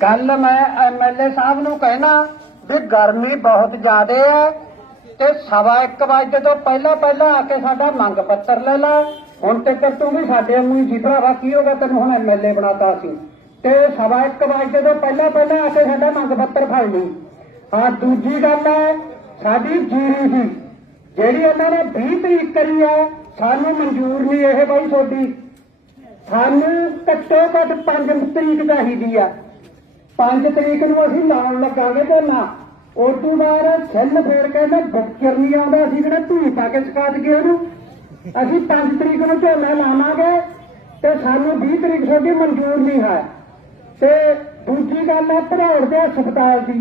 ਕੱਲ ਮੈਂ ਐਮਐਲਏ ਸਾਹਿਬ ਨੂੰ ਕਹਿਣਾ ਵੀ ਗਰਮੀ ਬਹੁਤ ਜ਼ਿਆਦੇ ਹੈ ਤੇ ਸਵਾ 1 ਵਜੇ ਤੋਂ ਪਹਿਲਾਂ ਪਹਿਲਾਂ ਆ ਕੇ ਸਾਡਾ ਮੰਗ ਪੱਤਰ ਲੈ ਲੈ। ਹੁਣ ਤੇ ਤੂੰ ਵੀ ਸਾਡੇ ਵਾਂਗੂ ਹੀ ਸੀ ਭਰਾਵਾ, ਕੀ ਹੋ ਤੈਨੂੰ ਹੁਣ ਐਮਐਲਏ ਬਣਾਤਾ ਸੀ ਤੇ ਸਵਾ 1 ਵਜੇ ਤੋਂ ਪਹਿਲਾਂ ਪਹਿਲਾਂ ਆ ਕੇ ਸਾਡਾ ਮੰਗ ਪੱਤਰ ਫੜ ਲਈ। ਹਾਂ ਦੂਜੀ ਗੱਲ ਹੈ, ਸਾਡੀ ਜੀਰੀ ਸੀ ਜਿਹੜੀ ਉਹਨਾਂ ਨੇ 20 ਤਰੀਕ ਕਰੀ ਹੈ ਸਾਨੂੰ ਮਨਜ਼ੂਰ ਨਹੀਂ ਇਹ ਬਾਈ ਤੁਹਾਡੀ। ਸਾਨੂੰ ਘੱਟੋ ਘੱਟ 5 ਤਰੀਕ ਚਾਹੀਦੀ ਆ। 5 ਤਰੀਕ ਨੂੰ ਅਸੀਂ ਲਾਉਣ ਲੱਗਾਂਗੇ ਤੇ ਉਸ ਤੋਂ ਬਾਅਦ ਛੱਲ ਫੇਰ ਕੇ ਬੱਕਰ ਨਹੀਂ ਆਉਂਦਾ, ਅਸੀਂ ਕਿਹੜਾ ਧੂਈ ਪਾ ਕੇ ਸਕਾ ਦਈਏ ਉਹਨੂੰ। ਅਸੀਂ 5 ਤਰੀਕ ਨੂੰ ਝੋਨਾ ਲਾਵਾਂਗੇ ਤੇ ਸਾਨੂੰ 20 ਤਰੀਕ ਸਾਡੀ ਮਨਜ਼ੂਰ ਨਹੀਂ ਹੈ। ਤੇ ਦੂਜੀ ਗੱਲ ਹੈ ਭੜੌੜ ਦੇ ਹਸਪਤਾਲ ਦੀ,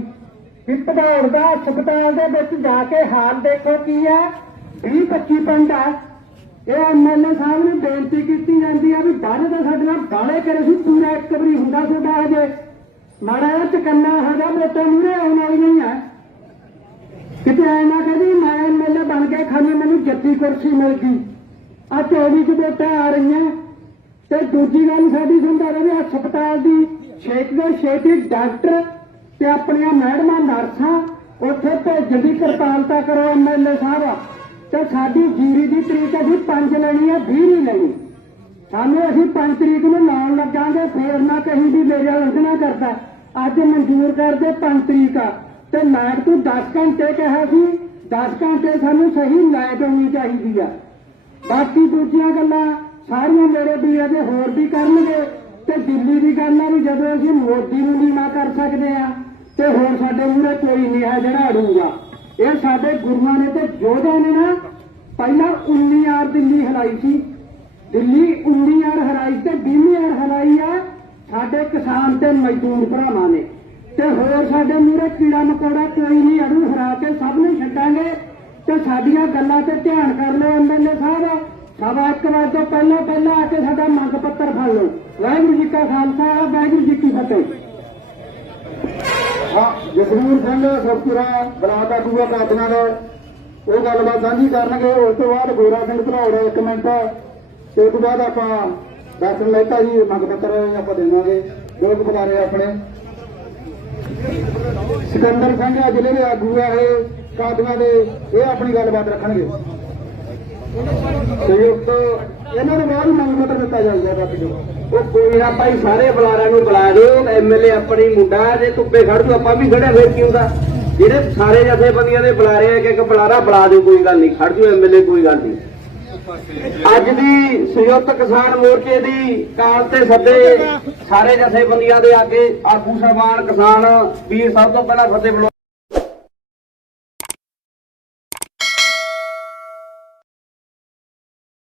ਵੀ ਭੜੌੜ ਦਾ ਹਸਪਤਾਲ ਦੇ ਵਿੱਚ ਜਾ ਕੇ ਹਾਲ ਦੇਖੋ ਕੀ ਹੈ 20 25 ਪਿੰਡ ਆ ਇਹ ਐਮਐਲਏ ਸਾਹਿਬ ਨੂੰ ਬੇਨਤੀ ਕੀਤੀ ਜਾਂਦੀ ਆ ਵੀ ਬਾਹਰ ਦਾ ਸਾਡੇ ਨਾਲ ਗਾਲੇ ਕਰੇ ਸੀ, ਪੂਰਾ ਇੱਕ ਵਾਰੀ ਹੁੰਦਾ ਤੁਹਾਡਾ ਹਜੇ ਮਾੜਾ ਜਿਹਾ ਚਕੰਨਾ ਹੈਗਾ ਬੇਟਾ ਮੂਰੇ ਆਉਣ ਵਾਲੀ ਨਹੀਂ ਆ। ਕਿਤੇ ਐ ਨਾ ਕਹਦੀ ਮੈਂ ਐਮਐਲਏ ਬਣ ਕੇ ਖਾਣੇ ਮੈਨੂੰ ਜੱਤੀ ਕੁਰਸੀ ਮਿਲ ਗਈ। ਆ 24 ਚ ਵੋਟਾਂ ਆ ਰਹੀਆਂ। ਤੇ ਦੂਜੀ ਗੱਲ ਸਾਡੀ ਸੁਣਦਾ ਰਹੇ ਹਸਪਤਾਲ ਦੀ। ਛੇਤੀ ਤੋਂ ਛੇਤੀ ਡਾਕਟਰ ਤੇ ਆਪਣੀਆਂ ਮੈਡਮਾਂ, ਨਰਸਾਂ, ਉੱਥੇ ਭੇਜਣ ਦੀ ਕਿਰਪਾਲਤਾ ਕਰੋ ਐਮਐਲਏ ਸਾਹਿਬ। ਤੇ ਸਾਡੀ ਜੀਰੀ ਦੀ ਤਰੀਕ ਅਸੀਂ 5 ਲੈਣੀ ਹੈ 20 ਨਹੀਂ ਲੈਣੀ। ਸਾਨੂੰ ਅਸੀਂ 5 ਤਰੀਕ ਨੂੰ ਲਾਉਣ ਲੱਗਾਂਗੇ, ਫੇਰ ਨਾ ਕਹੀਂ ਵੀ ਮੇਰਾ ਲੰਘਣਾ ਕਰਦਾ। ਅੱਜ ਮਨਜ਼ੂਰ ਕਰਦੇ 5 ਤਰੀਕ ਆ। ਤੇ ਲਾਈਟ ਤੋਂ 10 ਘੰਟੇ ਕਿਹਾ ਸੀ 10 ਘੰਟੇ ਸਾਨੂੰ ਸਹੀ ਲਾਈਟ ਹੋਣੀ ਚਾਹੀਦੀ ਆ। ਬਾਕੀ ਦੂਜੀਆਂ ਗੱਲਾਂ, ਸਾਰੀਆਂ ਮੇਰੇ ਵੀ ਅਜੇ ਹੋਰ ਵੀ ਕਰਨਗੇ। ਤੇ ਦਿੱਲੀ ਦੀ ਗੱਲ ਆ ਵੀ ਜਦੋਂ ਅਸੀਂ ਮੋਦੀ ਨੂੰ ਵੀ ਨਾ ਕਰ ਸਕਦੇ ਆ, ਤੇ ਹੋਰ ਸਾਡੇ ਮੂਹਰੇ ਕੋਈ ਨਹੀਂ ਹੈ ਜਿਹੜਾ ਅੜੂਗਾ। ਇਹ ਸਾਡੇ ਗੁਰੂਆਂ ਨੇ ਤੇ ਯੋਧਿਆਂ ਨੇ ਨਾ ਪਹਿਲਾਂ 19 ਯਾਰ ਦਿੱਲੀ ਹਰਾਈ ਸੀ। ਦਿੱਲੀ 19 ਯਾਰ ਹਰਾਈ ਤੇ 20 ਯਾਰ ਹਰਾਈ ਆ। ਸਾਡੇ ਕਿਸਾਨ ਤੇ ਮਜ਼ਦੂਰ ਭਰਾਵਾਂ ਨੇ। ਤੇ ਹੋਰ ਸਾਡੇ ਮੂਹਰੇ ਕੀੜਾ ਮਕੌੜਾ ਕੋਈ ਨਹੀਂ, ਅੜੂ ਹਰਾ ਕੇ ਸਭ ਨੂੰ ਛੱਡਾਂਗੇ। ਤੇ ਸਾਡੀਆਂ ਗੱਲਾਂ ਤੇ ਧਿਆਨ ਕਰ ਲਓ ਐਮਐਲਏ ਸਾਹਿਬ। ਸਵਾ ਇੱਕ ਵਜੇ ਤੋਂ ਪਹਿਲਾਂ ਪਹਿਲਾਂ ਆ ਕੇ ਸਾਡਾ ਮੰਗ ਪੱਤਰ ਫੜ ਲਓ। ਵਾਹਿਗੁਰੂ ਜੀ ਕਾ ਖਾਲਸਾ, ਵਾਹਿਗੁਰੂ ਜੀ ਕੀ ਫਤਿਹ। ਹਾਂ, ਜਸਵੀਰ ਸਿੰਘ ਸੁਰਪੁਰਾ ਬਲਾਕ ਆਗੂਆ ਕਾਦੀਆਂ ਦਾ। ਉਹ ਗੱਲਬਾਤ ਸਾਂਝੀ ਕਰਨਗੇ। ਉਸ ਤੋਂ ਬਾਅਦ ਗੋਰਾ ਸਿੰਘ ਧਨੌੜ ਇੱਕ ਮਿੰਟ। ਤੇ ਉਸ ਤੋਂ ਬਾਅਦ ਆਪਾਂ ਡਾਕਟਰ ਮਹਿਤਾ ਜੀ ਮੰਗ ਪੱਤਰ ਆਪਾਂ ਦੇਵਾਂਗੇ। ਲੋਕ ਬੁਲਾਰੇ ਆਪਣੇ। ਸਿਕੰਦਰ ਸਿੰਘ ਜ਼ਿਲ੍ਹੇ ਦੇ ਆਗੂ ਆ ਇਹ, ਕਾਦੀਆਂ ਦੇ, ਇਹ ਆਪਣੀ ਗੱਲਬਾਤ ਰੱਖਣਗੇ। ਸੰਯੁਕਤ ਇਹਨਾਂ ਨੂੰ ਬਾਅਦ ਮੰਗ ਪੱਤਰ ਦਿੱਤਾ ਜਾਊਗਾ, ਬਾਕੀ ਜੋ। ਉਹ ਕੋਈ ਨਾ ਭਾਈ, ਸਾਰੇ ਬੁਲਾਰਿਆਂ ਨੂੰ ਬੁਲਾ ਦਿਓ। ਐਮਐਲਏ ਆਪਣੀ ਮੁੰਡਾ, ਜੇ ਧੁੱਪੇ ਖੜ ਜੂ, ਆਪਾਂ ਵੀ ਖੜਿਆ ਫਿਰ ਕੀ ਹੁੰਦਾ? ਜਿਹੜੇ ਸਾਰੇ ਜਥੇਬੰਦੀਆਂ ਦੇ ਬੁਲਾਰੇ ਆ ਕਿ ਇੱਕ ਬੁਲਾਰਾ ਬੁਲਾ ਦਿਓ, ਕੋਈ ਗੱਲ ਨਹੀਂ। ਖੜ ਜੂ ਐਮਐਲਏ ਕੋਈ ਗੱਲ ਨਹੀਂ। ਅੱਜ ਦੀ ਸੰਯੁਕਤ ਕਿਸਾਨ ਮੋਰਚੇ ਦੀ ਕਾਲ ਤੇ ਸੱਦੇ ਸਾਰੇ ਜਥੇਬੰਦੀਆਂ ਦੇ ਅੱਗੇ ਆਗੂ ਸਾਹਿਬਾਨ ਕਿਸਾਨ ਵੀਰ ਸਭ ਤੋਂ ਪਹਿਲਾਂ ਫਤਿਹ ਬੁਲਾ